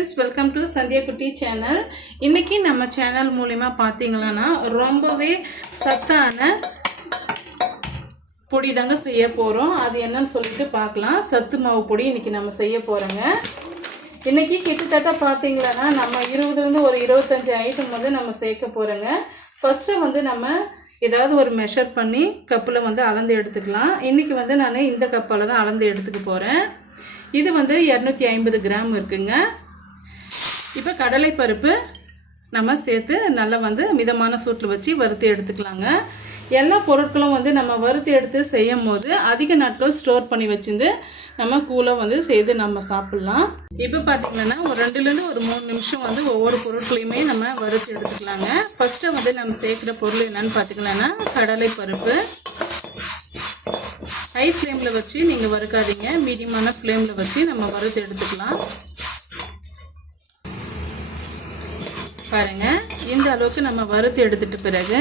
friends, welcome to Sandhya Kutti channel. இன்னைக்கு நம்ம channel மூலமா பாத்தீங்கன்னா ரொம்பவே சத்தான பொடி தாங்க செய்ய போறோம். அது என்னன்னு சொல்லிட்டு பார்க்கலாம். சத்து மாவு பொடி இன்னைக்கு நம்ம செய்ய போறோங்க. இன்னைக்கு கிட்டத்தட்ட பாத்தீங்கன்னா நம்ம 20 ல இருந்து ஒரு 25 ஐட்டம் வந்து நம்ம சேர்க்க போறோங்க. ஃபர்ஸ்ட் வந்து நம்ம ஏதாவது ஒரு மெஷர் பண்ணி கப்பில் வந்து அளந்து எடுத்துக்கலாம். இன்னைக்கு வந்து நான் இந்த கப்பால தான் அளந்து எடுத்துக்க போறேன். இது வந்து 250 கிராம் இருக்குங்க. இப்போ கடலை பருப்பு நம்ம சேர்த்து நல்லா வந்து மிதமான சூட்டில் வச்சு வறுத்து எடுத்துக்கலாங்க. எல்லா பொருட்களும் வந்து நம்ம வறுத்து எடுத்து செய்யும் போது அதிக நாட்கள் ஸ்டோர் பண்ணி வச்சிருந்து நம்ம கூலாக வந்து செய்து நம்ம சாப்பிட்லாம். இப்போ பார்த்திங்கன்னா ஒரு 2லேருந்து ஒரு 3 நிமிஷம் வந்து ஒவ்வொரு பொருட்களையுமே நம்ம வறுத்து எடுத்துக்கலாங்க. ஃபஸ்ட்டு வந்து நம்ம சேர்க்குற பொருள் என்னென்னு பார்த்திங்கன்னா கடலை பருப்பு. ஹை ஃப்ளேமில் வச்சு நீங்கள் வறுக்காதீங்க, மீடியமான ஃப்ளேமில் வச்சு நம்ம வறுத்து எடுத்துக்கலாம். பாருங்கள், இந்த அளவுக்கு நம்ம வறுத்து எடுத்துட்டு பிறகு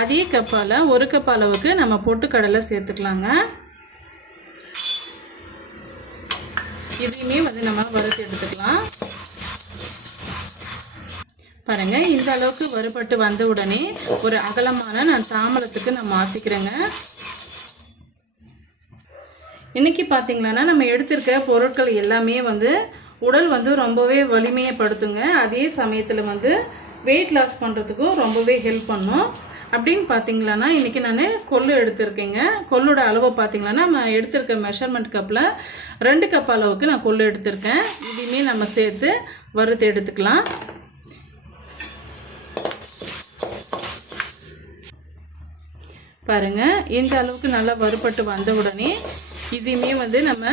அதே கப்பால் 1 கப் அளவுக்கு நம்ம பொட்டுக்கடலை சேர்த்துக்கலாங்க. இதையுமே வந்து நம்ம வறுத்து எடுத்துக்கலாம். பாருங்கள், இந்த அளவுக்கு வறுபட்டு வந்த உடனே ஒரு அகலமான நான் தாம்பலத்துக்கு நான் மாற்றிக்கிறேங்க. இன்றைக்கி பார்த்திங்கன்னா நம்ம எடுத்திருக்க பொருட்கள் எல்லாமே வந்து உடல் வந்து ரொம்பவே வலிமையப்படுத்துங்க. அதே சமயத்தில் வந்து வெயிட் லாஸ் பண்ணுறதுக்கும் ரொம்பவே ஹெல்ப் பண்ணும். அப்படின்னு பார்த்திங்களான்னா இன்றைக்கி நான் கொள்ளு எடுத்திருக்கேங்க. கொள்ளோட அளவு பார்த்திங்களான்னா நம்ம எடுத்திருக்க மெஷர்மெண்ட் கப்பில் 2 கப் அளவுக்கு நான் கொள்ளு எடுத்திருக்கேன். இதையுமே நம்ம சேர்த்து வறுத்து எடுத்துக்கலாம். பாருங்கள், இந்த அளவுக்கு நல்லா வறுபட்டு வந்த உடனே இதையுமே வந்து நம்ம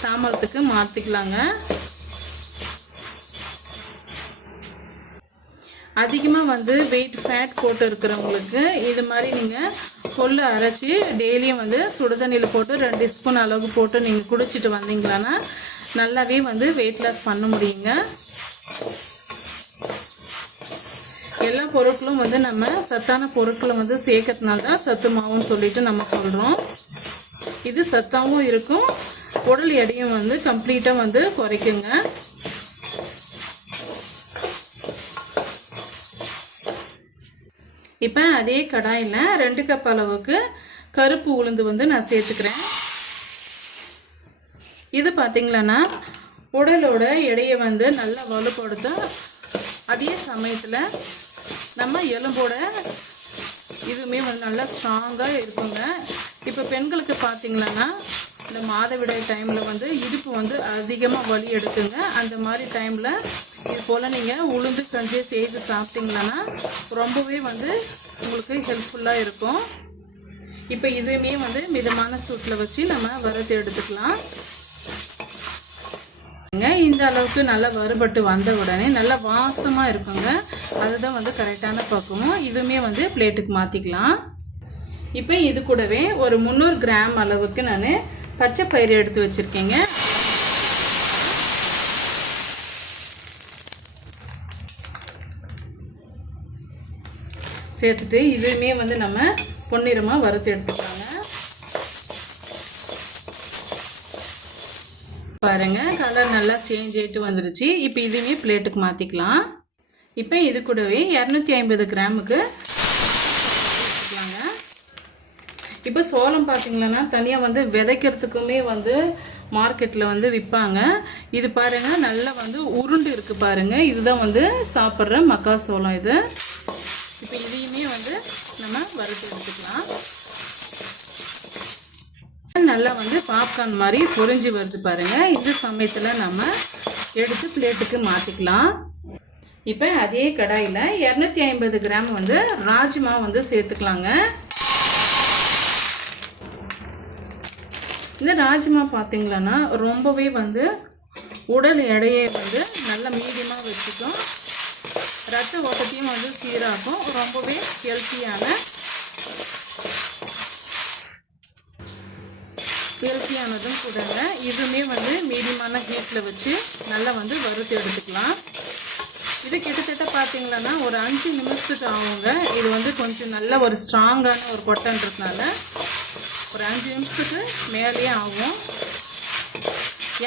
தாம்பலத்துக்கு மாற்றிக்கலாங்க. அதிகமாக வந்து வெயிட் ஃபேட் போட்டு இருக்கிறவங்களுக்கு இது மாதிரி நீங்கள் கொள்ளு அரைச்சி டெய்லியும் வந்து சுடுதண்ணியில் போட்டு 2 ஸ்பூன் அளவுக்கு போட்டு நீங்கள் குடிச்சிட்டு வந்தீங்களான்னா நல்லாவே வந்து வெயிட் லாஸ் பண்ண முடியுங்க. எல்லா பொருட்களும் வந்து நம்ம சத்தான பொருட்களை வந்து சேர்க்கறதுனால தான் சத்து மாவுன்னு சொல்லிட்டு நம்ம சொல்கிறோம். இது சத்தாகவும் இருக்கும், உடல் எடையும் வந்து கம்ப்ளீட்டாக வந்து குறைக்குங்க. இப்போ அதே கடாயில் 2 கப் அளவுக்கு கருப்பு உளுந்து வந்து நான் சேர்த்துக்கிறேன். இது பார்த்திங்களன்னா உடலோட எடையை வந்து நல்லா வலுப்படுத்தும். அதே சமயத்தில் நம்ம எலும்போட இதுவுமே வந்து நல்லா ஸ்ட்ராங்காக இருக்குங்க. இப்போ பெண்களுக்கு பார்த்திங்களன்னா இந்த மாதவிடாய் டைமில் வந்து இடுப்பு வந்து அதிகமாக வலி எடுக்குங்க. அந்த மாதிரி டைமில் இது போல் நீங்கள் உளுந்து கஞ்சி செய்து சாப்பிட்டிங்கன்னா ரொம்பவே வந்து உங்களுக்கு ஹெல்ப்ஃபுல்லாக இருக்கும். இப்போ இதுவுமே வந்து மிதமான சூட்டில் வச்சு நம்ம வறுத்து எடுத்துக்கலாம். இந்த அளவுக்கு நல்லா வறுபட்டு வந்த உடனே நல்லா வாசமாக இருக்குங்க. அதுதான் வந்து கரெக்டான பக்குவம். இதுவுமே வந்து பிளேட்டுக்கு மாற்றிக்கலாம். இப்போ இது கூடவே ஒரு 300 கிராம் அளவுக்கு நான் பச்சை பயிறு எடுத்து வச்சுருக்கேங்க. சேர்த்துட்டு இதுவுமே வந்து நம்ம பொன்னிறமாக வறுத்து எடுத்துக்கலாங்க. பாருங்கள், கலர் நல்லா சேஞ்ச் ஆகிட்டு வந்துருச்சு. இப்போ இதுவுமே பிளேட்டுக்கு மாற்றிக்கலாம். இப்போ இது கூடவே 250 கிராமுக்கு எடுத்துக்கலாங்க. இப்போ சோளம் பார்த்திங்களன்னா தனியாக வந்து விதைக்கிறதுக்குமே வந்து மார்க்கெட்டில் வந்து விற்பாங்க. இது பாருங்கள் நல்லா வந்து உருண்டு இருக்குது பாருங்கள். இதுதான் வந்து சாப்பிட்ற மக்கா சோளம் இது. இப்போ இதையுமே வந்து நம்ம வறுத்து எடுத்துக்கலாம். நல்லா வந்து பாப்கார்ன் மாதிரி பொரிஞ்சு வருது பாருங்கள். இந்த சமயத்தில் நம்ம எடுத்து பிளேட்டுக்கு மாற்றிக்கலாம். இப்போ அதே கடாயில் 250 கிராம் வந்து ராஜ்மா வந்து சேர்த்துக்கலாங்க. இந்த ராஜ்மா பார்த்திங்களன்னா ரொம்பவே வந்து உடல் எடையை வந்து நல்லா மீடியமாக வச்சுக்கும். ரத்த ஓட்டத்தையும் வந்து சீராகும். ரொம்பவே ஹெல்த்தியானதும் கூடங்க. இதுவுமே வந்து மீடியமான ஹீட்டில் வச்சு நல்லா வந்து வறுத்து எடுத்துக்கலாம். இது கிட்டத்தட்ட பார்த்திங்களன்னா ஒரு 5 நிமிஷத்துக்கு ஆகுங்க. இது வந்து கொஞ்சம் நல்ல ஒரு ஸ்ட்ராங்கான ஒரு கொட்டன்றதுனால ஒரு 5 நிமிஷத்துக்கு மேலேயே ஆகும்.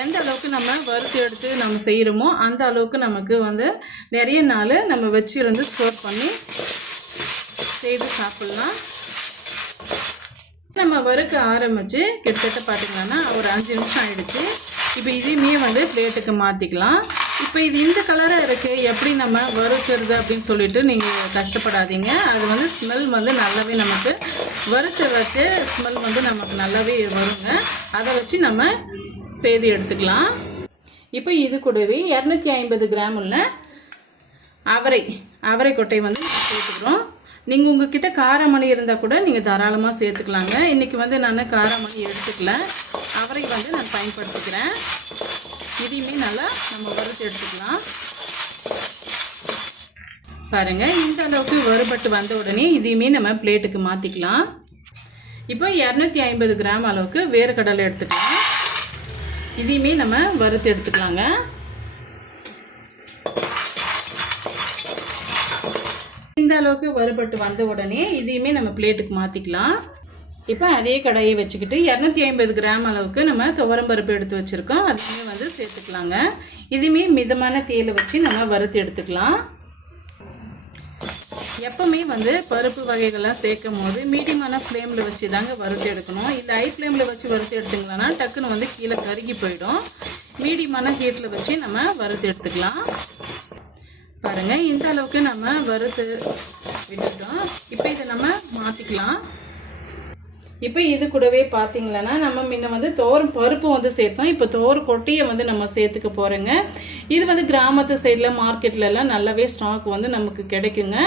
எந்த அளவுக்கு நம்ம வறுத்து எடுத்து நம்ம செய்கிறோமோ அந்த அளவுக்கு நமக்கு வந்து நிறைய நாள் நம்ம வச்சுருந்து ஸ்டோர் பண்ணி செய்து சாப்பிட்லாம். நம்ம வறுக்க ஆரம்பித்து கிட்டத்தட்ட பார்த்திங்கன்னா ஒரு 5 நிமிஷம் ஆகிடுச்சு. இப்போ இதையுமே வந்து பிளேட்டுக்கு மாற்றிக்கலாம். இப்போ இது இந்த கலராக இருக்குது, எப்படி நம்ம வறுக்கிறது அப்படின்னு சொல்லிட்டு நீங்கள் கஷ்டப்படாதீங்க. அது வந்து ஸ்மெல் வந்து நல்லாவே நமக்கு வறுத்து வச்சு ஸ்மெல் வந்து நமக்கு நல்லாவே வருங்க. அதை வச்சு நம்ம செய்து எடுத்துக்கலாம். இப்போ இது கூடவே 250 கிராம் உள்ள அவரை கொட்டை வந்து சேர்த்துக்கிறோம். நீங்கள் உங்ககிட்ட காரமணி இருந்தால் கூட நீங்கள் தாராளமாக சேர்த்துக்கலாங்க. இன்றைக்கி வந்து நான் காரமணி எடுத்துக்கல, அவரை வந்து நான் பயன்படுத்திக்கிறேன். இதையுமே நல்லா நம்ம வறுத்து எடுத்துக்கலாம். பாருங்கள், இந்த அளவுக்கு வறுபட்டு வந்த உடனே இதையுமே நம்ம பிளேட்டுக்கு மாற்றிக்கலாம். இப்போ 250 கிராம் அளவுக்கு வேர்க்கடலை எடுத்துக்கலாம். இதையுமே நம்ம வறுத்து எடுத்துக்கலாங்க. இந்த அளவுக்கு வறுபட்டு வந்த உடனே இதையுமே நம்ம பிளேட்டுக்கு மாற்றிக்கலாம். இப்போ அதே கடாயை வச்சுக்கிட்டு 250 கிராம் அளவுக்கு நம்ம துவரம்பருப்பு எடுத்து வச்சுருக்கோம், அதையுமே வந்து சேர்த்துக்கலாங்க. இதுவுமே மிதமான தீயில வச்சு நம்ம வறுத்து எடுத்துக்கலாம். எப்பவுமே வந்து பருப்பு வகைகள்லாம் சேர்க்கும் போது மீடியமான ஃப்ளேமில் வச்சு தாங்க வறுத்து எடுக்கணும். இல்லை ஹை ஃப்ளேமில் வச்சு வறுத்து எடுத்துங்களா டக்குன்னு வந்து கீழே கருகி போயிடும். மீடியமான ஹீட்டில் வச்சு நம்ம வறுத்து எடுத்துக்கலாம். பாருங்கள், இந்த அளவுக்கு நம்ம வறுத்து விட்டுட்டோம். இப்போ இதை நம்ம மாற்றிக்கலாம். இப்போ இது கூடவே பார்த்தீங்களன்னா நம்ம முன்ன வந்து பருப்பு வந்து சேர்த்தோம். இப்போ கொட்டையை வந்து நம்ம சேர்த்துக்க போகிறோங்க. இது வந்து கிராமத்து சைடில் மார்க்கெட்லலாம் நல்லாவே ஸ்டாக் வந்து நமக்கு கிடைக்குங்க.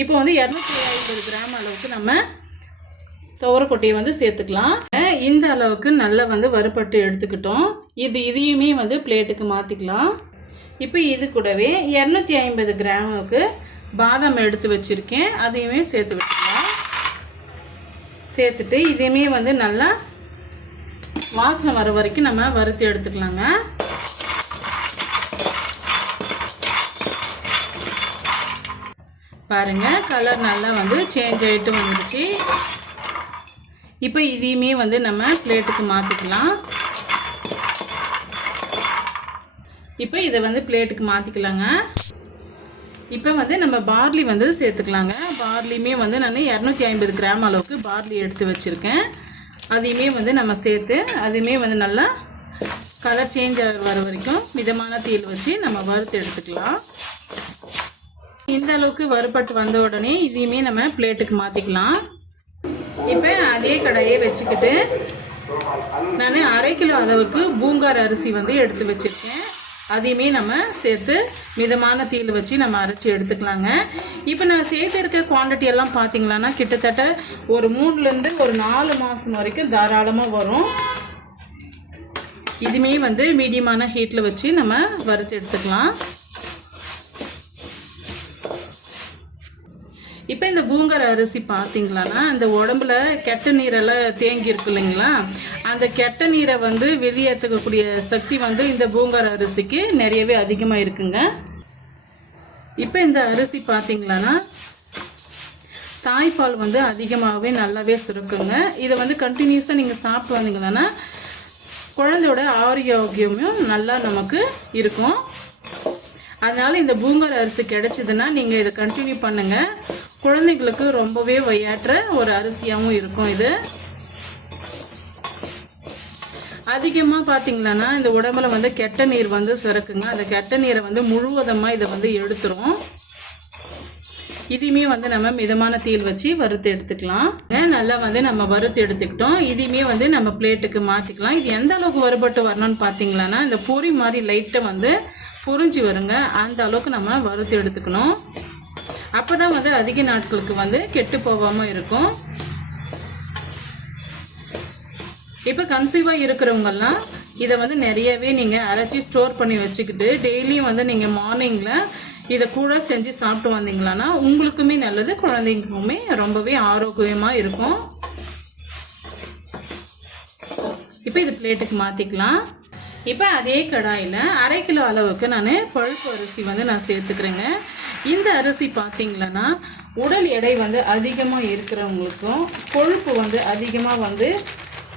இப்போ வந்து 250 கிராம் அளவுக்கு நம்ம கொட்டையை வந்து சேர்த்துக்கலாம். இந்த அளவுக்கு நல்லா வந்து வறுபட்டு எடுத்துக்கிட்டோம். இதையுமே வந்து பிளேட்டுக்கு மாற்றிக்கலாம். இப்போ இது கூடவே 250 கிராமுக்கு பாதாம் எடுத்து வச்சுருக்கேன், அதையுமே சேர்த்து விட்டுக்கலாம். சேர்த்துட்டு இதையுமே வந்து நல்லா வாசனை வர வரைக்கும் நம்ம வறுத்து எடுத்துக்கலாங்க. பாருங்கள், கலர் நல்லா வந்து சேஞ்ச் ஆகிட்டு வந்துடுச்சு. இப்போ இதையுமே வந்து நம்ம பிளேட்டுக்கு மாற்றிக்கலாம். இப்போ இதை வந்து பிளேட்டுக்கு மாற்றிக்கலாங்க. இப்போ வந்து நம்ம பார்லி வந்து சேர்த்துக்கலாங்க. பார்லியுமே வந்து நான் 250 கிராம் அளவுக்கு பார்லி எடுத்து வச்சுருக்கேன். அதையுமே வந்து நம்ம சேர்த்து அதையுமே வந்து நல்லா கலர் சேஞ்ச் வர வரைக்கும் மிதமான தீயில் வச்சு நம்ம வறுத்து எடுத்துக்கலாம். இந்த அளவுக்கு வறுபட்டு வந்த உடனே இதையுமே நம்ம பிளேட்டுக்கு மாற்றிக்கலாம். இப்போ அதே கடாயை வச்சுக்கிட்டு நான் 1/2 கிலோ அளவுக்கு பூங்கார் அரிசி வந்து எடுத்து வச்சுருக்கேன். அதையுமே நம்ம சேர்த்து மிதமான தீயில் வச்சு நம்ம அரைச்சி எடுத்துக்கலாங்க. இப்போ நான் சேர்த்துருக்க குவான்டிட்டி எல்லாம் பார்த்தீங்களான்னா கிட்டத்தட்ட ஒரு 3லேருந்து ஒரு 4 மாதம் வரைக்கும் தாராளமாக வரும். இதுவுமே வந்து மீடியமான ஹீட்டில் வச்சு நம்ம வறுத்து எடுத்துக்கலாம். இப்போ இந்த பூங்கார் அரிசி பார்த்தீங்களான்னா அந்த உடம்புல கெட்ட நீரெல்லாம் தேங்கி இருக்கு இல்லைங்களா, அந்த கெட்ட நீரை வந்து வெளியேற்றக்கூடிய சக்தி வந்து இந்த பூங்கார் அரிசிக்கு நிறையவே அதிகமாக இருக்குங்க. இப்போ இந்த அரிசி பார்த்தீங்களான்னா தாய்ப்பால் வந்து அதிகமாகவே நல்லாவே சுருக்குங்க. இதை வந்து கண்டினியூஸாக நீங்கள் சாப்பிட்டு வந்தீங்கன்னா குழந்தையோட ஆரோக்கியமும் நல்லா நமக்கு இருக்கும். அதனால் இந்த பூங்கார் அரிசி கிடைச்சிதுன்னா நீங்கள் இதை கண்டினியூ பண்ணுங்கள். குழந்தைங்களுக்கு ரொம்பவே விளையாட்டுற ஒரு அரிசியாகவும் இருக்கும். இது அதிகமாக பார்த்தீங்களன்னா இந்த உடம்புல வந்து கெட்ட நீர் வந்து சுரக்குங்க. அந்த கெட்ட நீரை வந்து முழுவதமாக இதை வந்து எடுத்துரும். இதையுமே வந்து நம்ம மிதமான தீயில் வச்சு வறுத்து எடுத்துக்கலாம். நல்லா வந்து நம்ம வறுத்து எடுத்துக்கிட்டோம். இதையுமே வந்து நம்ம பிளேட்டுக்கு மாற்றிக்கலாம். இது எந்த அளவுக்கு வறுபட்டு வரணும்னு பார்த்தீங்களான்னா இந்த பொரி மாதிரி லைட்டை வந்து பொரிஞ்சு வருங்க, அந்த அளவுக்கு நம்ம வறுத்து எடுத்துக்கணும். அப்போ தான் வந்து அதிக நாட்களுக்கு வந்து கெட்டு போகாமல் இருக்கும். இப்போ கன்சீவாக இருக்கிறவங்கெல்லாம் இதை வந்து நிறையவே நீங்கள் அரைச்சி ஸ்டோர் பண்ணி வச்சுக்கிட்டு டெய்லியும் வந்து நீங்கள் மார்னிங்கில் இதை கூட செஞ்சு சாப்பிட்டு வந்தீங்களான்னா உங்களுக்குமே நல்லது, குழந்தைங்களுக்குமே ரொம்பவே ஆரோக்கியமாக இருக்கும். இப்போ இது பிளேட்டுக்கு மாற்றிக்கலாம். இப்போ அதே கடாயில் 1/2 கிலோ அளவுக்கு நான் பழுப்பு அரிசி வந்து நான் சேர்த்துக்கிறேங்க. இந்த அரிசி பார்த்தீங்களன்னா உடல் எடை வந்து அதிகமாக இருக்கிறவங்களுக்கும் கொழுப்பு வந்து அதிகமாக வந்து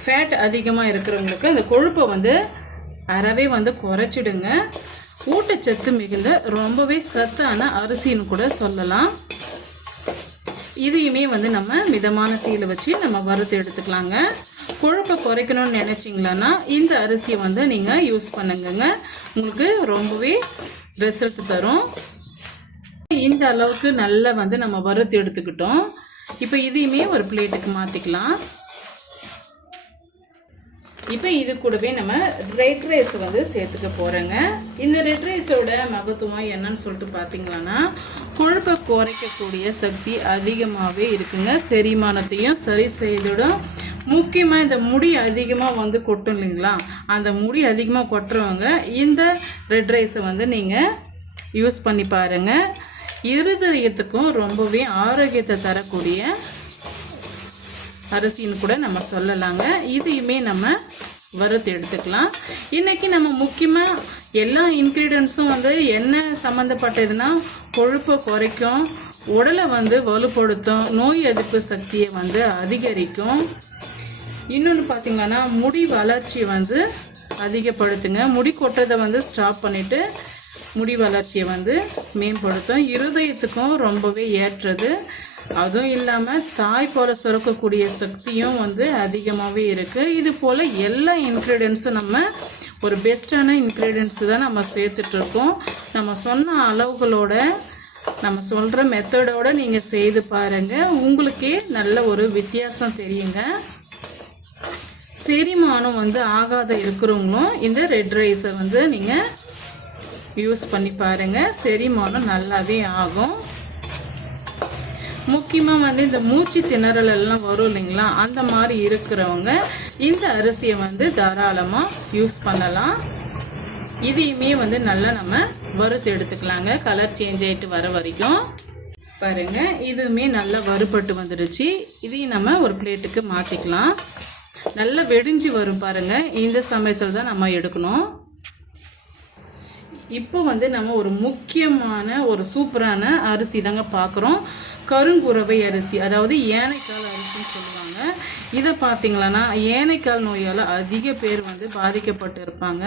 ஃபேட் அதிகமாக இருக்கிறவங்களுக்கு அந்த கொழுப்பை வந்து அறவே வந்து குறைச்சிடுங்க. ஊட்டச்சத்து மிகுந்த ரொம்பவே சத்தான அரிசின்னு கூட சொல்லலாம். இதையுமே வந்து நம்ம மிதமான தீயில வச்சு நம்ம வறுத்து எடுத்துக்கலாங்க. கொழுப்பை குறைக்கணும்னு நினைச்சிங்களான்னா இந்த அரிசியை வந்து நீங்கள் யூஸ் பண்ணுங்க. உங்களுக்கு ரொம்பவே ரிசல்ட் தரும். இந்த அளவுக்கு நல்லா வந்து நம்ம வறுத்து எடுத்துக்கிட்டோம். இப்போ இதையுமே ஒரு பிளேட்டுக்கு மாற்றிக்கலாம். இப்போ இது கூடவே நம்ம ரெட் ரைஸ் வந்து சேர்த்துக்க போகிறோங்க. இந்த ரெட் ரைஸோட மகத்துவம் என்னன்னு சொல்லிட்டு பார்த்தீங்களான்னா, கொழுப்பை குறைக்கக்கூடிய சக்தி அதிகமாகவே இருக்குங்க. செரிமானத்தையும் சரி செய்திடும். முக்கியமாக இந்த முடி அதிகமாக வந்து கொட்டும் இல்லைங்களா, அந்த முடி அதிகமாக கொட்டுறவங்க இந்த ரெட் ரைஸை வந்து நீங்கள் யூஸ் பண்ணி பாருங்கள். இருதயத்துக்கும் ரொம்பவே ஆரோக்கியத்தை தரக்கூடிய அரிசின்னு கூட நம்ம சொல்லலாங்க. இதையுமே நம்ம வறுத்து எடுத்துக்கலாம். இன்றைக்கி நம்ம முக்கியமாக எல்லா இன்க்ரீடியன்ஸும் வந்து என்ன சம்மந்தப்பட்டதுன்னா கொழுப்பை குறைக்கும், உடலை வந்து வலுப்படுத்தும், நோய் எதிர்ப்பு சக்தியை வந்து அதிகரிக்கும். இன்னொன்று பார்த்திங்கன்னா முடி வளர்ச்சி வந்து அதிகப்படுத்துங்க. முடி கொட்டதை வந்து ஸ்டாப் பண்ணிவிட்டு முடி வளர்ச்சியை வந்து மேம்படுத்தும். இருதயத்துக்கும் ரொம்பவே ஏற்றது. அதுவும் இல்லாமல் தாய்ப்பால் சுரக்கக்கூடிய சக்தியும் வந்து அதிகமாகவே இருக்குது. இது போல் எல்லா இன்க்ரீடியன்ஸும் நம்ம ஒரு பெஸ்ட்டான இன்க்ரீடியன்ஸு தான் நம்ம சேர்த்துட்ருக்கோம். நம்ம சொன்ன அளவுகளோட நம்ம சொல்கிற மெத்தடோடு நீங்கள் செய்து பாருங்கள். உங்களுக்கே நல்ல ஒரு வித்தியாசம் தெரியுங்க. செரிமானம் வந்து ஆகாத இருக்கிறவங்களும் இந்த ரெட் ரைஸை வந்து நீங்கள் யூஸ் பண்ணி பாருங்கள். செரிமானம் நல்லாவே ஆகும். முக்கியமாக வந்து இந்த மூச்சு திணறல் எல்லாம் வரும் இல்லைங்களா, அந்த மாதிரி இருக்கிறவங்க இந்த அரிசியை வந்து தாராளமாக யூஸ் பண்ணலாம். இதையுமே வந்து நல்லா நம்ம வறுத்து எடுத்துக்கலாங்க. கலர் சேஞ்ச் ஆகிட்டு வர வரைக்கும் பாருங்கள். இதுவுமே நல்லா வறுபட்டு வந்துடுச்சு. இதையும் நம்ம ஒரு பிளேட்டுக்கு மாற்றிக்கலாம். நல்லா வெடிஞ்சு வரும் பாருங்கள். இந்த சமயத்தில் தான் நம்ம எடுக்கணும். இப்போ வந்து நம்ம ஒரு முக்கியமான ஒரு சூப்பரான அரிசி தாங்க பார்க்குறோம். கருங்குரவை அரிசி, அதாவது ஏனைக்கால் அரிசின்னு சொல்லுவாங்க. இதை பார்த்திங்களான்னா ஏனைக்கால் நோயால் அதிக பேர் வந்து பாதிக்கப்பட்டு இருப்பாங்க.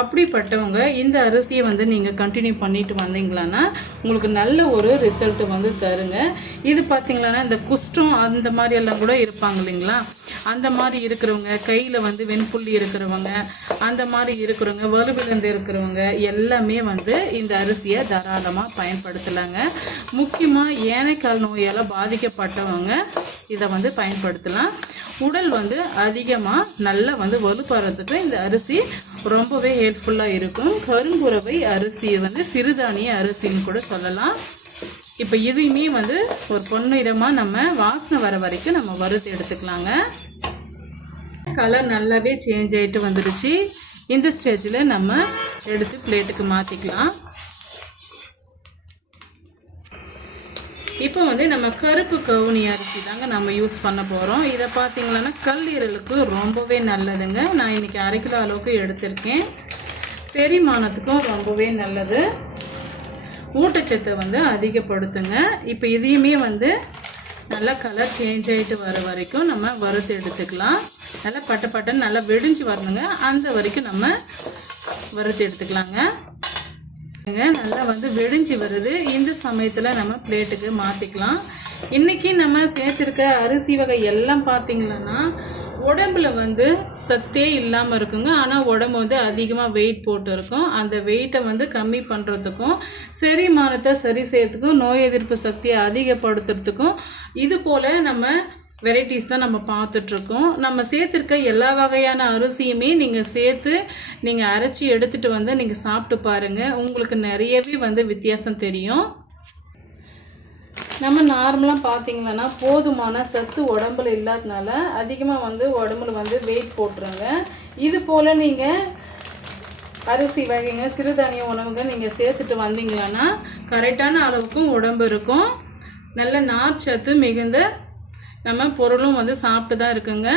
அப்படிப்பட்டவங்க இந்த அரிசியை வந்து நீங்கள் கண்டினியூ பண்ணிட்டு வந்தீங்களான்னா உங்களுக்கு நல்ல ஒரு ரிசல்ட் வந்து தருங்க. இது பார்த்திங்களான்னா இந்த குஷ்டம் அந்த மாதிரி எல்லாம் கூட இருப்பாங்க இல்லைங்களா, அந்த மாதிரி இருக்கிறவங்க, கையில் வந்து வெண்புள்ளி இருக்கிறவங்க, அந்த மாதிரி இருக்கிறவங்க, வலுவிழந்து இருக்கிறவங்க எல்லாமே வந்து இந்த அரிசியை தாராளமாக பயன்படுத்தலாங்க. முக்கியமாக ஏனைக்கால் நோயால் பாதிக்கப்பட்டவங்க இதை வந்து பயன்படுத்தலாம். உடல் வந்து அதிகமாக நல்லா வந்து வலுப்படுறதுக்கு இந்த அரிசி ரொம்பவே ஹெல்ப்ஃபுல்லாக இருக்கும். கருங்குரவை அரிசி வந்து சிறுதானிய அரிசின்னு கூட சொல்லலாம். இப்போ இதையுமே வந்து ஒரு பொன்னிறமாக நம்ம வாசனை வர வரைக்கும் நம்ம வறுத்து எடுத்துக்கலாங்க. கலர் நல்லாவே சேஞ்ச் ஆகிட்டு வந்துடுச்சு. இந்த ஸ்டேஜில் நம்ம எடுத்து பிளேட்டுக்கு மாற்றிக்கலாம். இப்போ வந்து நம்ம கருப்பு கவுனி அரிசி தாங்க நம்ம யூஸ் பண்ண போகிறோம். இதை பார்த்திங்களான்னா கல்லீரலுக்கு ரொம்பவே நல்லதுங்க. நான் இன்றைக்கி 1/2 கிலோ அளவுக்கு எடுத்திருக்கேன். செரிமானத்துக்கும் ரொம்பவே நல்லது, ஊட்டச்சத்தை வந்து அதிகப்படுத்துங்க. இப்போ இதையுமே வந்து நல்லா கலர் சேஞ்ச் ஆகிட்டு வர வரைக்கும் நம்ம வறுத்து எடுத்துக்கலாம். நல்லா பட்டன்னு நல்லா வெடிஞ்சு வரணுங்க, அந்த வரைக்கும் நம்ம வறுத்து எடுத்துக்கலாங்க. நல்லா வந்து வெடிஞ்சு வருது. இந்த சமயத்தில் நம்ம பிளேட்டுக்கு மாற்றிக்கலாம். இன்றைக்கி நம்ம சேர்த்துருக்க அரிசி வகை எல்லாம் பார்த்திங்கன்னா உடம்புல வந்து சத்தே இல்லாமல் இருக்குங்க. ஆனால் உடம்பு வந்து அதிகமாக வெயிட் போட்டு இருக்கும். அந்த வெயிட்டை வந்து கம்மி பண்ணுறதுக்கும் செரிமானத்தை சரி செய்யறதுக்கும் நோய் எதிர்ப்பு சக்தியை அதிகப்படுத்துறதுக்கும் இது போல் நம்ம வெரைட்டிஸ் தான் நம்ம பார்த்துட்ருக்கோம். நம்ம சேர்த்துருக்க எல்லா வகையான அரிசியுமே நீங்கள் சேர்த்து நீங்கள் அரைச்சி எடுத்துகிட்டு வந்து நீங்கள் சாப்பிட்டு பாருங்கள். உங்களுக்கு நிறையவே வந்து வித்தியாசம் தெரியும். நம்ம நார்மலாக பார்த்திங்கன்னா போதுமான சத்து உடம்புல இல்லாதனால அதிகமாக வந்து உடம்புல வந்து வெயிட் போட்டுருங்க. இது போல் நீங்கள் அரிசி வகைங்க சிறுதானிய உணவுங்க நீங்கள் சேர்த்துட்டு வந்தீங்கன்னா கரெக்டான அளவுக்கும் உடம்பு இருக்கும். நல்ல நார்ச்சத்து மிகுந்த நம்ம பொருளும் வந்து சாப்பிட்டு தான் இருக்குங்க.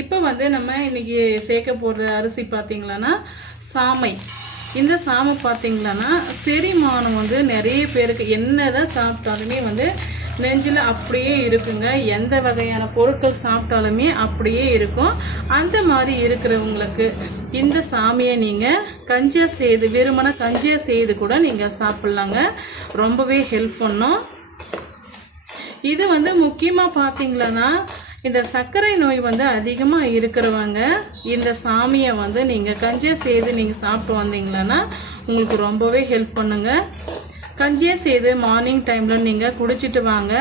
இப்போ வந்து நம்ம இன்றைக்கி சேர்க்க போகிற அரிசி பார்த்திங்களான்னா சாமை. இந்த சாமை பார்த்திங்களான்னா செரிமானம் வந்து நிறைய பேருக்கு என்ன தான் சாப்பிட்டாலுமே வந்து நெஞ்சில் அப்படியே இருக்குங்க. எந்த வகையான பொருட்கள் சாப்பிட்டாலுமே அப்படியே இருக்கும். அந்த மாதிரி இருக்கிறவங்களுக்கு இந்த சாமியை நீங்கள் கஞ்சியாக செய்து வெறுமன கஞ்சியாக செய்து கூட நீங்கள் சாப்பிட்லாங்க. ரொம்பவே ஹெல்ப் பண்ணும். இது முக்கியமாக பார்த்தீங்களன்னா இந்த சர்க்கரை நோய் அதிகமாக இருக்கிறவங்க இந்த சாமியை நீங்கள் கஞ்சியாக செய்து நீங்கள் சாப்பிட்டு வந்தீங்களன்னா உங்களுக்கு ரொம்பவே ஹெல்ப் பண்ணுங்க. கஞ்சியாக செய்து மார்னிங் டைமில் நீங்கள் குடிச்சிட்டு வாங்க.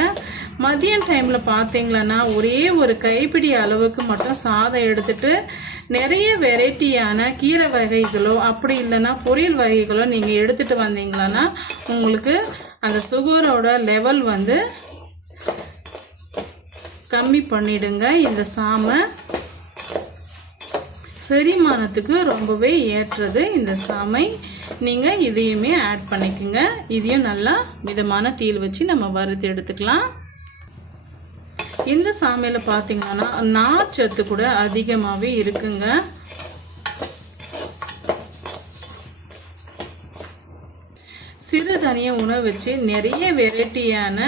மதியம் டைமில் பார்த்தீங்களன்னா ஒரே ஒரு கைப்பிடி அளவுக்கு மட்டும் சாதம் எடுத்துட்டு நிறைய வெரைட்டியான கீரை வகைகளோ அப்படி இல்லைன்னா பொரியல் வகைகளோ நீங்கள் எடுத்துகிட்டு வந்தீங்களன்னா உங்களுக்கு அந்த சுகரோட லெவல் கம்மி பண்ணிடுங்க. இந்த சாமை செரிமானத்துக்கு ரொம்பவே ஏற்றது இந்த சாமை. நீங்கள் இதையுமே ஆட் பண்ணிக்கோங்க. இதையும் நல்லா மிதமான தீயில் வச்சு நம்ம வறுத்து எடுத்துக்கலாம். இந்த சாமையில் பார்த்தீங்கன்னா நார்ச்சத்து கூட அதிகமாகவே இருக்குங்க. சிறுதானிய உணவு வச்சு நிறைய வெரைட்டியான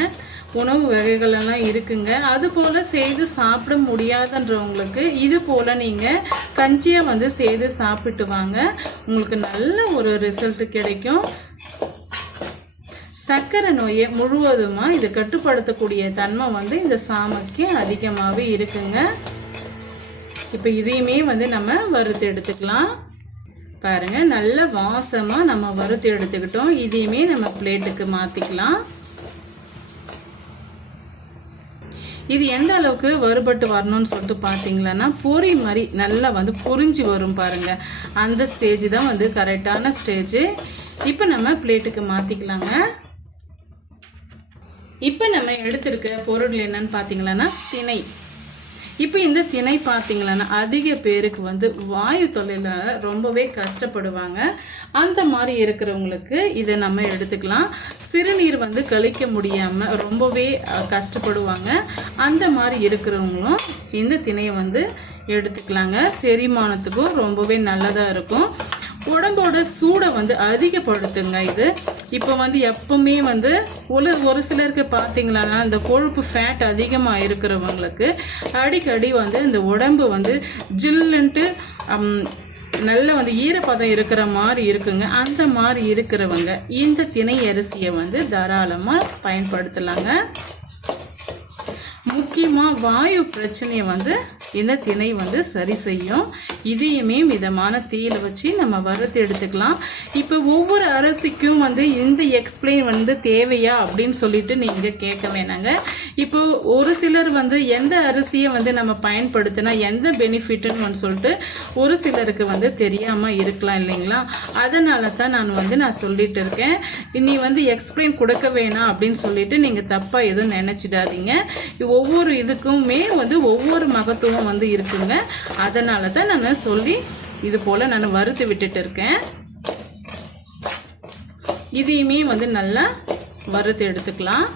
உணவு வகைகள் எல்லாம் இருக்குங்க. அது போல் செய்து சாப்பிட முடியாதுன்றவங்களுக்கு இது போல் நீங்கள் கஞ்சியாக செய்து சாப்பிட்டு வாங்க. உங்களுக்கு நல்ல ஒரு ரிசல்ட் கிடைக்கும். சர்க்கரை நோயை முழுவதுமாக இது கட்டுப்படுத்தக்கூடிய தன்மை இந்த சாமைக்கு அதிகமாகவே இருக்குங்க. இப்போ இதையுமே நம்ம வறுத்து எடுத்துக்கலாம். பாருங்கள், நல்ல வாசமாக நம்ம வறுத்து எடுத்துக்கிட்டோம். இதையுமே நம்ம பிளேட்டுக்கு மாற்றிக்கலாம். இது எந்த அளவுக்கு வறுபட்டு வரணும்னு சொல்லிட்டு பார்த்தீங்களன்னா பொரி மாதிரி நல்லா பொரிஞ்சு வரும் பாருங்கள். அந்த ஸ்டேஜ் தான் கரெக்டான ஸ்டேஜு. இப்போ நம்ம பிளேட்டுக்கு மாற்றிக்கலாங்க. இப்போ நம்ம எடுத்திருக்க பொருள் என்னன்னு பார்த்தீங்களன்னா திணை. இப்போ இந்த திணை பார்த்தீங்களன்னா அதிக பேருக்கு வாயு தொல்லையில் ரொம்பவே கஷ்டப்படுவாங்க. அந்த மாதிரி இருக்கிறவங்களுக்கு இதை நம்ம எடுத்துக்கலாம். சிறுநீர் கழிக்க முடியாமல் ரொம்பவே கஷ்டப்படுவாங்க. அந்த மாதிரி இருக்கிறவங்களும் இந்த திணையை எடுத்துக்கலாங்க. செரிமானத்துக்கும் ரொம்பவே நல்லதாக இருக்கும். உடம்போட சூடை அதிகப்படுத்துங்க. இது இப்போ எப்பவுமே ஒரு சிலருக்கு பார்த்தீங்களன்னா இந்த கொழுப்பு ஃபேட் அதிகமாக இருக்கிறவங்களுக்கு அடிக்கடி இந்த உடம்பு ஜில்லுன்ட்டு நல்ல ஈரப்பதம் இருக்கிற மாதிரி இருக்குங்க. அந்த மாதிரி இருக்கிறவங்க இந்த திணை அரிசியை தாராளமாக பயன்படுத்தலாங்க. முக்கியமாக வாயு பிரச்சனையை இந்த திணை சரி செய்யும். இதையுமே மிதமான தீயில வச்சு நம்ம வறுத்து எடுத்துக்கலாம். இப்போ ஒவ்வொரு அரிசிக்கும் இந்த எக்ஸ்பிளைன் தேவையா அப்படின்னு சொல்லிட்டு நீங்கள் கேட்க வேணாங்க. இப்போ ஒரு சிலர் எந்த அரிசியை நம்ம பயன்படுத்தினா எந்த பெனிஃபிட்டுன்னு சொல்லிட்டு ஒரு சிலருக்கு தெரியாமல் இருக்கலாம் இல்லைங்களா? அதனால தான் நான் சொல்லிட்டு இருக்கேன். நீ எக்ஸ்பிளைன் கொடுக்க வேணாம் அப்படின்னு சொல்லிட்டு நீங்கள் தப்பாக எதுவும் நினச்சிடாதீங்க. ஒவ்வொரு இதுக்குமே ஒவ்வொரு மகத்துவம் இருக்குங்க. அதனால தான் நான் சொல்லி இது போல் நான் வறுத்து விட்டுட்டு இருக்கேன். இதையுமே நல்லா வறுத்து எடுத்துக்கலாம்.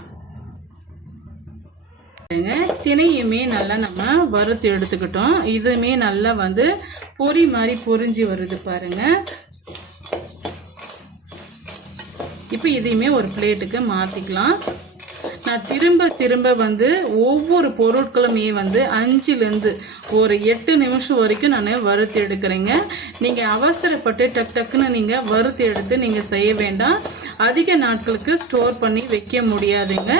திணையுமே நல்லா நம்ம வறுத்து எடுத்துக்கிட்டோம். இதுவுமே நல்லா பொரி மாதிரி பொரிஞ்சு வருது பாருங்க. இப்போ இதையுமே ஒரு பிளேட்டுக்கு மாற்றிக்கலாம். நான் திரும்ப ஒவ்வொரு பொருட்களுமே 5லேருந்து ஒரு 8 நிமிஷம் வரைக்கும் நான் வறுத்து எடுக்கிறேங்க. நீங்கள் அவசரப்பட்டு டக்குன்னு நீங்கள் வறுத்து எடுத்து நீங்கள் செய்ய வேண்டாம். அதிக நாட்களுக்கு ஸ்டோர் பண்ணி வைக்க முடியாதுங்க.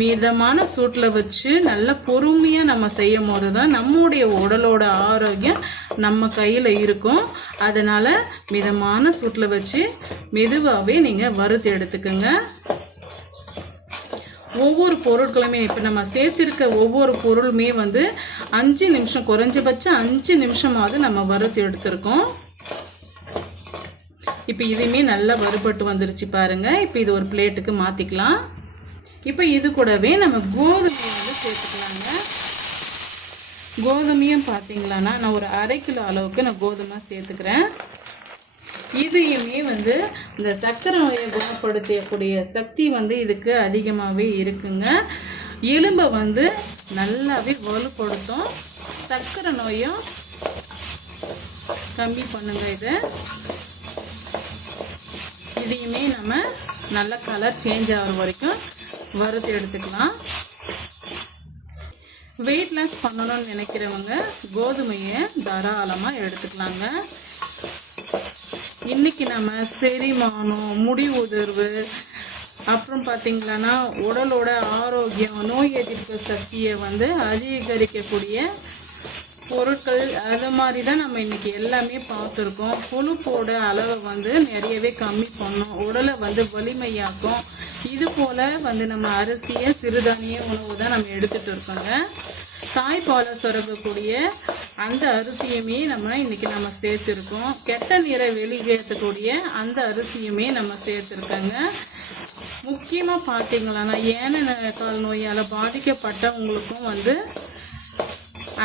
மிதமான சூட்டில் வச்சு நல்ல பொறுமையாக நம்ம செய்யும் போது தான் நம்முடைய உடலோட ஆரோக்கியம் நம்ம கையில் இருக்கும். அதனால் மிதமான சூட்டில் வச்சு மெதுவாகவே நீங்கள் வறுத்து எடுத்துக்கோங்க. ஒவ்வொரு பொருட்களுமே இப்போ நம்ம சேர்த்திருக்க ஒவ்வொரு பொருளுமே 5 நிமிஷம் குறைஞ்சபட்சம் 5 நிமிஷமாவது நம்ம வறுத்து எடுத்திருக்கோம். இப்போ இதுவுமே நல்லா வறுபட்டு வந்துருச்சு பாருங்கள். இப்போ இது ஒரு பிளேட்டுக்கு மாற்றிக்கலாம். இப்போ இது கூடவே நம்ம கோதுமையை சேர்த்துக்கலாங்க. கோதுமையும் பார்த்தீங்களான்னா நான் ஒரு 1/2 கிலோ அளவுக்கு நான் கோதுமை சேர்த்துக்கிறேன். இதையுமே இந்த சர்க்கரை நோயை குணப்படுத்தக்கூடிய சக்தி இதுக்கு அதிகமாகவே இருக்குங்க. எலும்பை நல்லாவே வலுப்படுத்தும். சர்க்கரை நோயும் கம்மி பண்ணுங்க. இதையுமே நம்ம நல்ல கலர் சேஞ்ச் ஆகிற வரைக்கும் வறுத்து எடுத்துக்கலாம். வெயிட் லாஸ் பண்ணணும்னு நினைக்கிறவங்க கோதுமையை தாராளமாக எடுத்துக்கலாங்க. இன்றைக்கி நம்ம செரிமானம், முடி உதிர்வு, அப்புறம் பார்த்திங்களான்னா உடலோட ஆரோக்கியம், நோய் எதிர்ப்பு சக்தியை வந்து அதிகரிக்கக்கூடிய பொருட்கள் அது மாதிரி தான் நம்ம இன்றைக்கி எல்லாமே பார்த்துருக்கோம். கொழுப்போட அளவை வந்து நிறையவே கம்மி பண்ணும், உடலை வந்து வலிமையாக்கும். இது போல் வந்து நம்ம அரிசியை சிறுதானிய உணவு தான் நம்ம எடுத்துகிட்டு இருக்கோங்க. தாய்ப்பாலை சுரக்கக்கூடிய அந்த அரிசியுமே நம்ம இன்றைக்கி நம்ம சேர்த்துருக்கோம். கெட்ட நீரை வெளியேற்றக்கூடிய அந்த அரிசியுமே நம்ம சேர்த்துருக்கோங்க. முக்கியமாக பார்த்திங்களான்னா ஏனக்கால் நோயால் பாதிக்கப்பட்டவங்களுக்கும் வந்து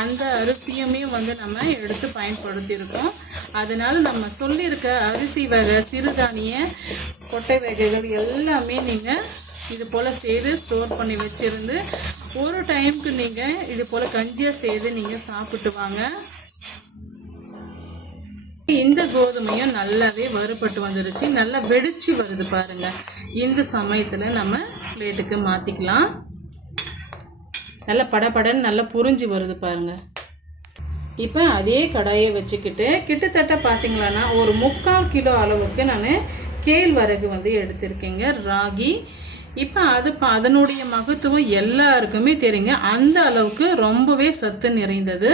அந்த அரிசியுமே வந்து நம்ம எடுத்து பயன்படுத்தியிருக்கோம். அதனால் நம்ம சொல்லியிருக்க அரிசி வகை, சிறுதானிய கொட்டை வகைகள் எல்லாமே நீங்கள் இது போல் செய்து ஸ்டோர் பண்ணி வச்சுருந்து ஒரு டைமுக்கு நீங்கள் இது போல் கஞ்சியாக செய்து நீங்கள் சாப்பிட்டு வாங்க. இந்த கோதுமையும் நல்லாவே வறுபட்டு வந்துருச்சு, நல்லா வெடிச்சு வருது பாருங்கள். இந்த சமயத்தில் நம்ம பிளேட்டுக்கு மாற்றிக்கலாம். நல்லா படபடன்னு நல்லா புரிஞ்சு வருது பாருங்கள். இப்போ அதே கடாயை வச்சுக்கிட்டு கிட்டத்தட்ட பார்த்திங்களான்னா ஒரு 3/4 கிலோ அளவுக்கு நான் கேழ்வரகு வந்து எடுத்திருக்கேங்க, ராகி. இப்போ அதனுடைய மகத்துவம் எல்லாருக்குமே தெரியுங்க, அந்த அளவுக்கு ரொம்பவே சத்து நிறைந்தது.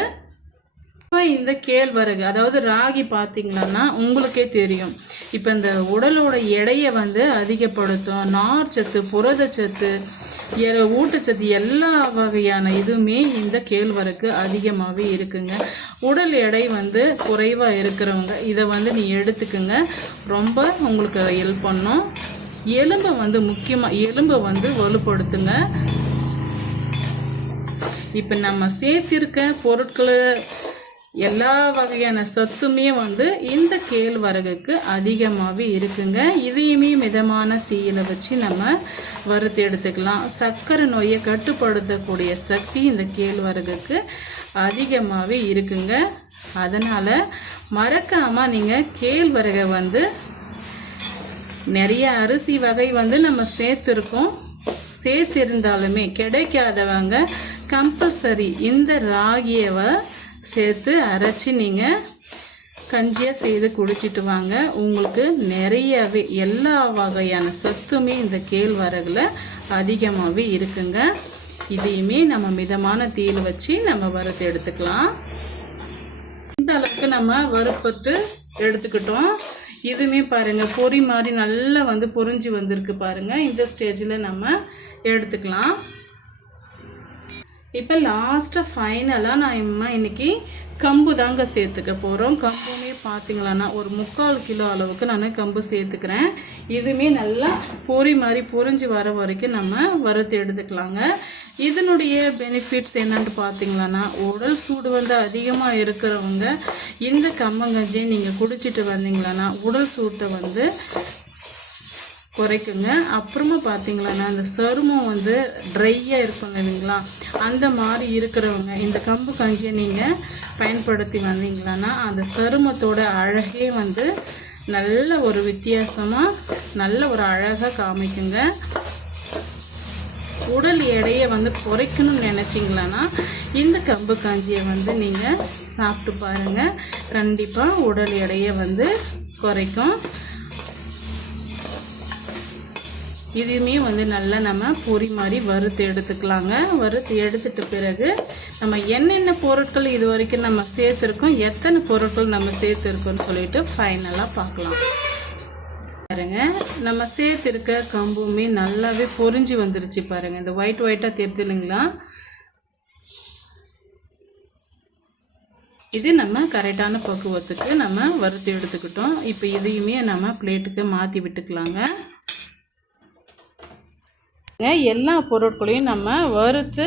இப்போ இந்த கேழ்வரகு அதாவது ராகி பார்த்திங்களான்னா உங்களுக்கே தெரியும், இப்போ இந்த உடலோட எடையை வந்து அதிகப்படுத்தும். நார்ச்சத்து, புரதச்சத்து, ஊட்டச்சத்து எல்லா வகையான இதுவுமே இந்த கேழ்வரகு அதிகமாகவே இருக்குங்க. உடல் எடை வந்து குறைவாக இருக்கிறவங்க இதை வந்து நீ எடுத்துக்குங்க, ரொம்ப உங்களுக்கு ஹெல்ப் பண்ணும். எலும்பை வந்து முக்கியமாக எலும்பை வந்து வலுப்படுத்துங்க. இப்போ நம்ம சேர்த்திருக்க பொருட்கள் எல்லா வகையான சத்துமே வந்து இந்த கேழ்வரகுக்கு அதிகமாகவே இருக்குங்க. இதையுமே மிதமான தீயில வச்சு நம்ம வறுத்து எடுத்துக்கலாம். சர்க்கரை நோயை கட்டுப்படுத்தக்கூடிய சக்தி இந்த கேழ்வரகுக்கு அதிகமாகவே இருக்குங்க. அதனால் மறக்காமல் நீங்கள் கேழ்வரகை வந்து நிறைய அரிசி வகை வந்து நம்ம சேர்த்திருந்தாலுமே கிடைக்காதவங்க கம்பல்சரி இந்த ராகியவை சேர்த்து அரைச்சி நீங்கள் கஞ்சியாக செய்து குடிச்சிட்டு வாங்க. உங்களுக்கு நிறையவே எல்லா வகையான சத்துமே இந்த கேழ்வரகுல அதிகமாகவே இருக்குங்க. இதையுமே நம்ம மிதமான தீயில் வச்சு நம்ம வறுத்து எடுத்துக்கலாம். இந்த அளவுக்கு நம்ம வறுப்பட்டு எடுத்துக்கிட்டோம். இதுவுமே பாருங்கள் பொரி மாதிரி நல்லா வந்து பொரிஞ்சு வந்திருக்கு பாருங்கள். இந்த ஸ்டேஜில் நம்ம எடுத்துக்கலாம். இப்போ லாஸ்ட்டாக ஃபைனலாக நான் இன்றைக்கி கம்பு தாங்க சேர்த்துக்க போகிறோம். கம்புமே பார்த்திங்களான்னா ஒரு 3/4 கிலோ அளவுக்கு நான் கம்பு சேர்த்துக்கிறேன். இதுவுமே நல்லா பொரி மாதிரி பொரிஞ்சு வர வரைக்கும் நம்ம வறுத்து எடுத்துக்கலாங்க. இதனுடைய பெனிஃபிட்ஸ் என்னன்னு பார்த்திங்களான்னா உடல் சூடு வந்து அதிகமாக இருக்கிறவங்க இந்த கம்பங்கஞ்சியை நீங்கள் குடிச்சிட்டு வந்தீங்களான்னா உடல் சூட்டை வந்து குறைக்குங்க. அப்புறமா பார்த்திங்களான்னா அந்த சருமம் வந்து ட்ரையாக இருக்கும் இல்லைங்களா, அந்த மாதிரி இருக்கிறவங்க இந்த கம்பு கஞ்சியை நீங்கள் பயன்படுத்தி வந்தீங்களான்னா அந்த சருமத்தோட அழகே வந்து நல்ல ஒரு வித்தியாசமாக நல்ல ஒரு அழகாக காமிக்குங்க. உடல் எடையை வந்து குறைக்கணும்னு நினச்சிங்களான்னா இந்த கம்பு கஞ்சியை வந்து நீங்கள் சாப்பிட்டு பாருங்கள், கண்டிப்பாக உடல் எடையை வந்து குறைக்கும். இதுவுமே வந்து நல்லா நம்ம பொரி மாதிரி வறுத்து எடுத்துக்கலாங்க. வறுத்து எடுத்துட்ட பிறகு நம்ம என்னென்ன பொருட்கள் இது வரைக்கும் நம்ம சேர்த்துருக்கோம், எத்தனை பொருட்கள் நம்ம சேர்த்துருக்கோம்னு சொல்லிட்டு ஃபைனலாக பார்க்கலாம். பாருங்க, நம்ம சேர்த்துருக்க கம்புமே நல்லாவே பொரிஞ்சு வந்துருச்சு பாருங்கள். இந்த ஒயிட்டாக தெரியுது இல்லைங்களா, இது நம்ம கரெக்டான பக்குவத்துக்கு நம்ம வறுத்து எடுத்துக்கிட்டோம். இப்போ இதையுமே நம்ம பிளேட்டுக்கு மாற்றி விட்டுக்கலாங்க. எல்லா பொருட்களையும் நம்ம வறுத்து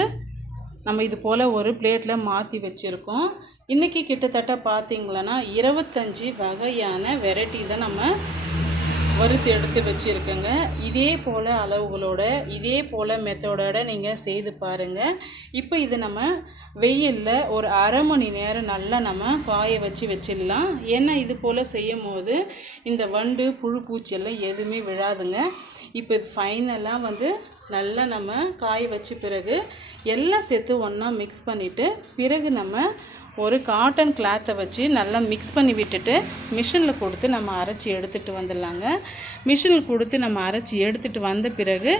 நம்ம இது போல் ஒரு பிளேட்டில் மாற்றி வச்சுருக்கோம். இன்றைக்கி கிட்டத்தட்ட பார்த்திங்களன்னா 25 வகையான வெரைட்டி தான் நம்ம வறுத்து எடுத்து வச்சுருக்கேங்க. இதே போல் அளவுகளோட இதே போல் மெத்தடோட நீங்கள் செய்து பாருங்கள். இப்போ இது நம்ம வெயிலில் ஒரு அரை மணி நேரம் நல்லா நம்ம காய வச்சிடலாம். ஏன்னா இது போல் செய்யும் போது இந்த வண்டு புழு பூச்சி எல்லாம் எதுவுமே விழாதுங்க. இப்போ இது ஃபைனலாக வந்து நல்லா நம்ம காய வச்ச பிறகு எல்லாம் சேர்த்து ஒன்றா மிக்ஸ் பண்ணிவிட்டு பிறகு நம்ம ஒரு காட்டன் கிளாத்தை வச்சு நல்லா மிக்ஸ் பண்ணி விட்டுட்டு மிஷினில் கொடுத்து நம்ம அரைச்சி எடுத்துகிட்டு வந்துடலாங்க. மிஷினில் கொடுத்து நம்ம அரைச்சி எடுத்துகிட்டு வந்த பிறகு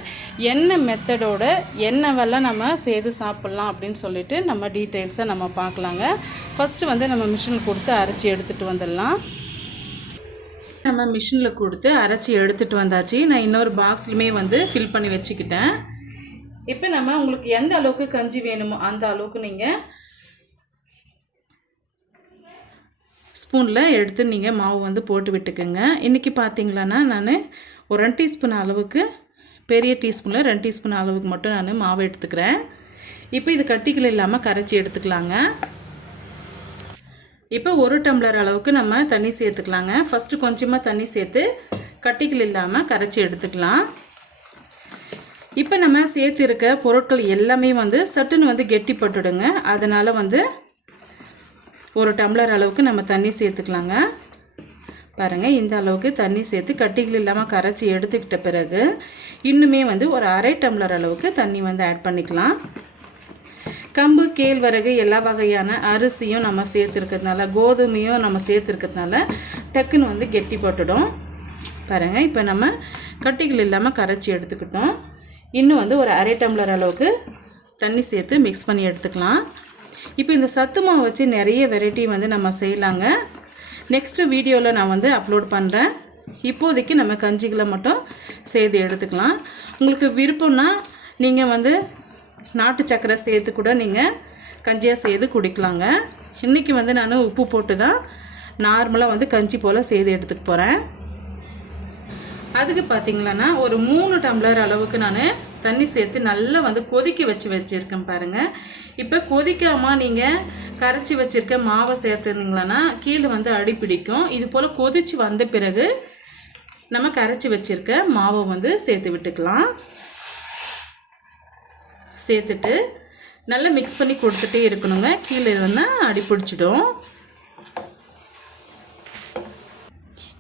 என்ன மெத்தடோட என்னவெல்லாம் நம்ம செய்து சாப்பிட்லாம் அப்படின்னு சொல்லிட்டு நம்ம டீட்டெயில்ஸாக நம்ம பார்க்கலாங்க. ஃபஸ்ட்டு வந்து நம்ம மிஷினில் கொடுத்து அரைச்சி எடுத்துகிட்டு வந்துடலாம். நம்ம மிஷினில் கொடுத்து அரைச்சி எடுத்துகிட்டு வந்தாச்சு. நான் இன்னொரு பாக்ஸ்லையுமே வந்து ஃபில் பண்ணி வச்சுக்கிட்டேன். இப்போ நம்ம உங்களுக்கு எந்த அளவுக்கு கஞ்சி வேணுமோ அந்த அளவுக்கு நீங்கள் ஸ்பூனில் எடுத்து நீங்கள் மாவு வந்து போட்டு விட்டுக்குங்க. இன்றைக்கி பார்த்தீங்களான்னா நான் ஒரு 2 டீஸ்பூன் அளவுக்கு, பெரிய டீஸ்பூனில் 2 டீஸ்பூன் அளவுக்கு மட்டும் நான் மாவு எடுத்துக்கிறேன். இப்போ இது கட்டிகள் இல்லாமல் கரைச்சி எடுத்துக்கலாங்க. இப்போ 1 டம்ளர் அளவுக்கு நம்ம தண்ணி சேர்த்துக்கலாங்க. ஃபஸ்ட்டு கொஞ்சமாக தண்ணி சேர்த்து கட்டிகள் இல்லாமல் கரைச்சி எடுத்துக்கலாம். இப்போ நம்ம சேர்த்துருக்க பொருட்கள் எல்லாமே வந்து சட்டுன்னு வந்து கெட்டி பட்டுடுங்க. அதனால் வந்து 1 டம்ளர் அளவுக்கு நம்ம தண்ணி சேர்த்துக்கலாங்க. பாருங்கள், இந்த அளவுக்கு தண்ணி சேர்த்து கட்டிகள் இல்லாமல் கரைச்சி எடுத்துக்கிட்ட பிறகு இன்னுமே வந்து ஒரு 1/2 டம்ளர் அளவுக்கு தண்ணி வந்து ஆட் பண்ணிக்கலாம். கம்பு, கேழ்வரகு எல்லா வகையான அரிசியும் நம்ம சேர்த்துருக்கிறதுனால, கோதுமையும் நம்ம சேர்த்துருக்கிறதுனால டக்குன்னு வந்து கெட்டி போட்டுடும். பாருங்கள், இப்போ நம்ம கட்டிகள் இல்லாமல் கரைச்சி எடுத்துக்கிட்டோம். இன்னும் வந்து ஒரு 1/2 டம்ளர் அளவுக்கு தண்ணி சேர்த்து மிக்ஸ் பண்ணி எடுத்துக்கலாம். இப்போ இந்த சத்து மாவு வச்சு நிறைய வெரைட்டி வந்து நம்ம செய்யலாங்க. நெக்ஸ்ட்டு வீடியோவில் நான் வந்து அப்லோட் பண்ணுறேன். இப்போதைக்கு நம்ம கஞ்சிகளை மட்டும் செய்து எடுத்துக்கலாம். உங்களுக்கு விருப்பம்னா நீங்கள் வந்து நாட்டு சக்கரை சேர்த்து கூட நீங்கள் கஞ்சியாக செய்து குடிக்கலாங்க. இன்றைக்கி வந்து நான் உப்பு போட்டு தான் நார்மலாக வந்து கஞ்சி போல் செய்து எடுத்துக்க போகிறேன். அதுக்கு பார்த்திங்களன்னா ஒரு 3 டம்ளர் அளவுக்கு நான் தண்ணி சேர்த்து நல்லா வந்து கொதிக்க வச்சுருக்கேன் பாருங்கள். இப்போ கொதிக்காமல் நீங்கள் கரைச்சி வச்சுருக்க மாவை சேர்த்துருந்தீங்களன்னா கீழே வந்து அடி பிடிக்கும். இது போல் கொதித்து வந்த பிறகு நம்ம கரைச்சி வச்சுருக்க மாவை வந்து சேர்த்து விட்டுக்கலாம். சேர்த்துட்டு நல்லா மிக்ஸ் பண்ணி கொடுத்துட்டே இருக்கணுங்க. கீழே வந்து அடி பிடிச்சிடும்.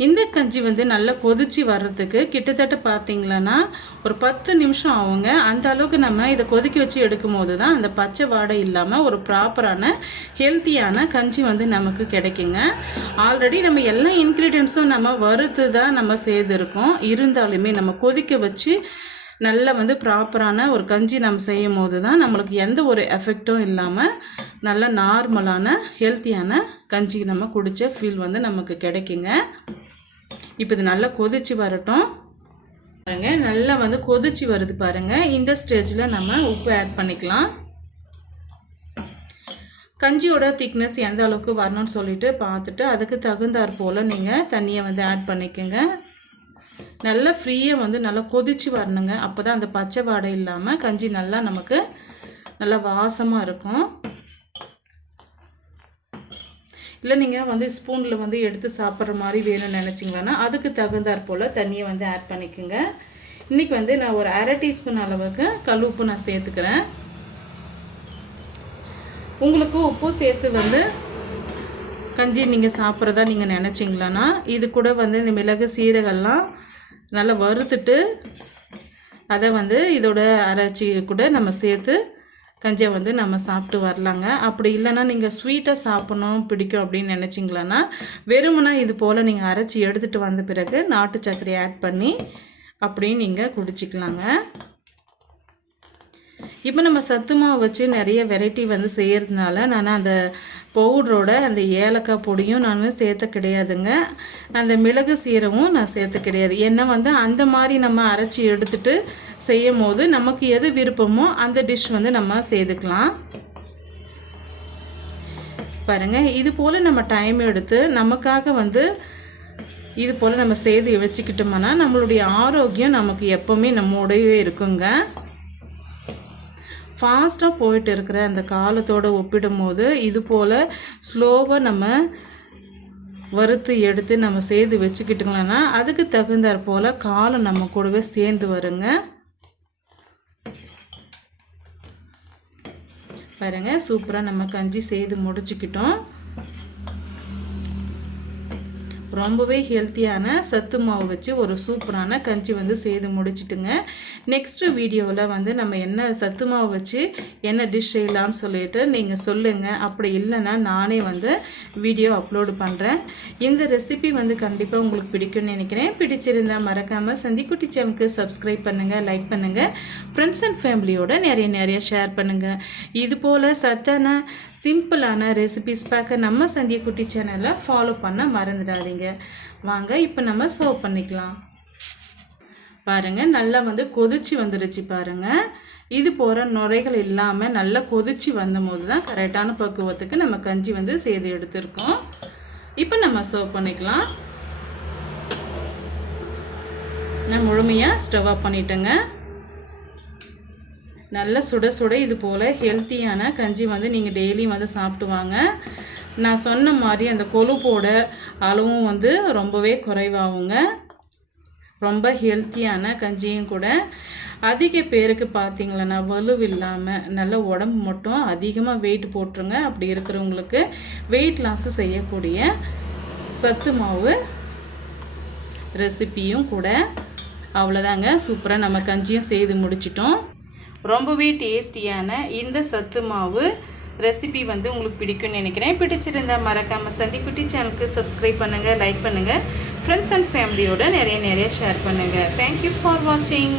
இந்த கஞ்சி வந்து நல்லா கொதிச்சு வர்றதுக்கு கிட்டத்தட்ட பார்த்திங்களன்னா ஒரு 10 நிமிஷம் ஆகுங்க. அந்த அளவுக்கு நம்ம இதை கொதிக்க வச்சு எடுக்கும் போது தான் அந்த பச்சை வாடை இல்லாமல் ஒரு ப்ராப்பரான ஹெல்த்தியான கஞ்சி வந்து நமக்கு கிடைக்குங்க. ஆல்ரெடி நம்ம எல்லா இன்க்ரீடியன்ஸும் நம்ம வறுத்து தான் நம்ம செய்திருக்கோம். இருந்தாலுமே நம்ம கொதிக்க வச்சு நல்லா வந்து ப்ராப்பரான ஒரு கஞ்சி நம்ம செய்யும் போது தான் நம்மளுக்கு எந்த ஒரு எஃபெக்டும் இல்லாமல் நல்ல நார்மலான ஹெல்த்தியான கஞ்சி நம்ம குடித்த ஃபீல் வந்து நமக்கு கிடைக்குங்க. இப்போ இது நல்லா கொதிச்சு வரட்டும். பாருங்கள், நல்லா வந்து கொதிச்சு வருது பாருங்கள். இந்த ஸ்டேஜில் நம்ம உப்பு ஆட் பண்ணிக்கலாம். கஞ்சியோட திக்னஸ் எந்த அளவுக்கு வரணும்னு சொல்லிட்டு பார்த்துட்டு அதுக்கு தகுந்தாற் போல் நீங்கள் தண்ணியை வந்து ஆட் பண்ணிக்கோங்க. நல்லா ஃப்ரீயாக வந்து நல்லா கொதிச்சு வரணுங்க. அப்போ தான் அந்த பச்சை வாடை இல்லாமல் கஞ்சி நல்லா நமக்கு நல்லா வாசமாக இருக்கும். இல்லை நீங்கள் வந்து ஸ்பூனில் வந்து எடுத்து சாப்பிட்ற மாதிரி வேணும்னு நினச்சிங்களன்னா அதுக்கு தகுந்தாற் போல் தண்ணியை வந்து ஆட் பண்ணிக்கோங்க. இன்றைக்கி வந்து நான் ஒரு 1/2 டீஸ்பூன் அளவுக்கு கல் உப்பு நான் சேர்த்துக்கிறேன். உங்களுக்கு உப்பு சேர்த்து வந்து கஞ்சி நீங்கள் சாப்பிட்றதா நீங்கள் நினச்சிங்களன்னா இது கூட வந்து இந்த மிளகு, சீரகம்லாம் நல்லா வறுத்துட்டு அதை வந்து இதோட அரைச்சி கூட நம்ம சேர்த்து கஞ்சியை வந்து நம்ம சாப்பிட்டு வரலாங்க. அப்படி இல்லைன்னா நீங்கள் ஸ்வீட்டாக சாப்பிட்ணும் பிடிக்கும் அப்படின்னு நினச்சிங்களன்னா வெறுமனா இது போல் நீங்கள் அரைச்சி எடுத்துகிட்டு வந்த பிறகு நாட்டு சர்க்கரை ஆட் பண்ணி அப்படியே நீங்கள் குடிச்சிக்கலாங்க. இப்போ நம்ம சத்து மாவு வச்சு நிறைய வெரைட்டி வந்து செய்கிறதுனால நான் அந்த பவுடரோட அந்த ஏலக்காய் பொடியும் நான் சேர்த்த கிடையாதுங்க. அந்த மிளகு சீரகமும் நான் சேர்த்த கிடையாது. ஏன்னா வந்து அந்த மாதிரி நம்ம அரைச்சி எடுத்துகிட்டு செய்யும் போது நமக்கு எது விருப்பமோ அந்த டிஷ் வந்து நம்ம செய்துக்கலாம். பாருங்கள், இது போல் நம்ம டைம் எடுத்து நமக்காக வந்து இது போல் நம்ம செய்து வச்சுக்கிட்டோம்னா நம்மளுடைய ஆரோக்கியம் நமக்கு எப்போவுமே நம்மோடையே இருக்குங்க. ஃபாஸ்ட்டாக போயிட்டு இருக்கிற அந்த காலத்தோடு ஒப்பிடும் போது இது போல் ஸ்லோவாக நம்ம வறுத்து எடுத்து நம்ம செய்து வச்சுக்கிட்டோங்கன்னா அதுக்கு தகுந்தாற் போல் காலம் நம்ம கூடவே சேர்ந்து வருங்க. பாருங்கள், சூப்பராக நம்ம கஞ்சி செய்து முடிச்சுக்கிட்டோம். ரொம்பவே ஹெல்த்தியான சத்து மாவு வச்சு ஒரு சூப்பரான கஞ்சி வந்து செய்து முடிச்சிட்டுங்க. நெக்ஸ்ட்டு வீடியோவில் வந்து நம்ம என்ன சத்து மாவு வச்சு என்ன டிஷ் செய்யலாம்னு சொல்லிட்டு நீங்கள் சொல்லுங்கள். அப்படி இல்லைன்னா நானே வந்து வீடியோ அப்லோடு பண்ணுறேன். இந்த ரெசிபி வந்து கண்டிப்பாக உங்களுக்கு பிடிக்கும்னு நினைக்கிறேன். பிடிச்சிருந்தால் மறக்காமல் சந்திக்குட்டி சேனலுக்கு சப்ஸ்கிரைப் பண்ணுங்கள், லைக் பண்ணுங்கள், ஃப்ரெண்ட்ஸ் அண்ட் ஃபேமிலியோட நிறைய ஷேர் பண்ணுங்கள். இது போல் சத்தான சிம்பிளான ரெசிபிஸ் பார்க்க நம்ம சந்திக்குட்டி சேனலை ஃபாலோ பண்ண மறந்துடாதீங்க. வாங்க இப்போ நம்ம சர்வ் பண்ணிக்கலாம். பாருங்கள் நல்லா வந்து கொதிச்சு வந்துடுச்சு பாருங்கள். இது போகிற நுரைகள் இல்லாமல் நல்லா கொதிச்சு வந்தபோது தான் கரெக்டான பக்குவத்துக்கு நம்ம கஞ்சி வந்து செய்து எடுத்துருக்கோம். இப்போ நம்ம சர்வ் பண்ணிக்கலாம். நான் முழுமையாக ஸ்டவ் ஆஃப் பண்ணிட்டேங்க. நல்லா சுட சுட இது போல் ஹெல்த்தியான கஞ்சி வந்து நீங்கள் டெய்லியும் வந்து சாப்பிட்டு வாங்க. நான் சொன்ன மாதிரி அந்த கொழுப்போட அளவும் வந்து ரொம்பவே குறைவாகுங்க. ரொம்ப ஹெல்த்தியான கஞ்சியும் கூட. அதிக பேருக்கு பார்த்திங்களன்னா வலுவில்லாமல் நல்ல உடம்பு மட்டும் அதிகமாக வெயிட் போட்டுருங்க. அப்படி இருக்கிறவங்களுக்கு வெயிட் லாஸ் செய்யக்கூடிய சத்து மாவு ரெசிப்பியும் கூட. அவ்வளோதாங்க, சூப்பராக நம்ம கஞ்சியும் செய்து முடிச்சிட்டோம். ரொம்பவே டேஸ்டியான இந்த சத்து மாவு ரெசிபி வந்து உங்களுக்கு பிடிக்கும்னு நினைக்கிறேன். பிடிச்சிருந்தால் மறக்காமல் சந்திக்குட்டி சேனலுக்கு சப்ஸ்கிரைப் பண்ணுங்கள், லைக் பண்ணுங்கள், ஃப்ரெண்ட்ஸ் அண்ட் ஃபேமிலியோட நிறைய ஷேர் பண்ணுங்கள். தேங்க்யூ ஃபார் வாட்சிங்.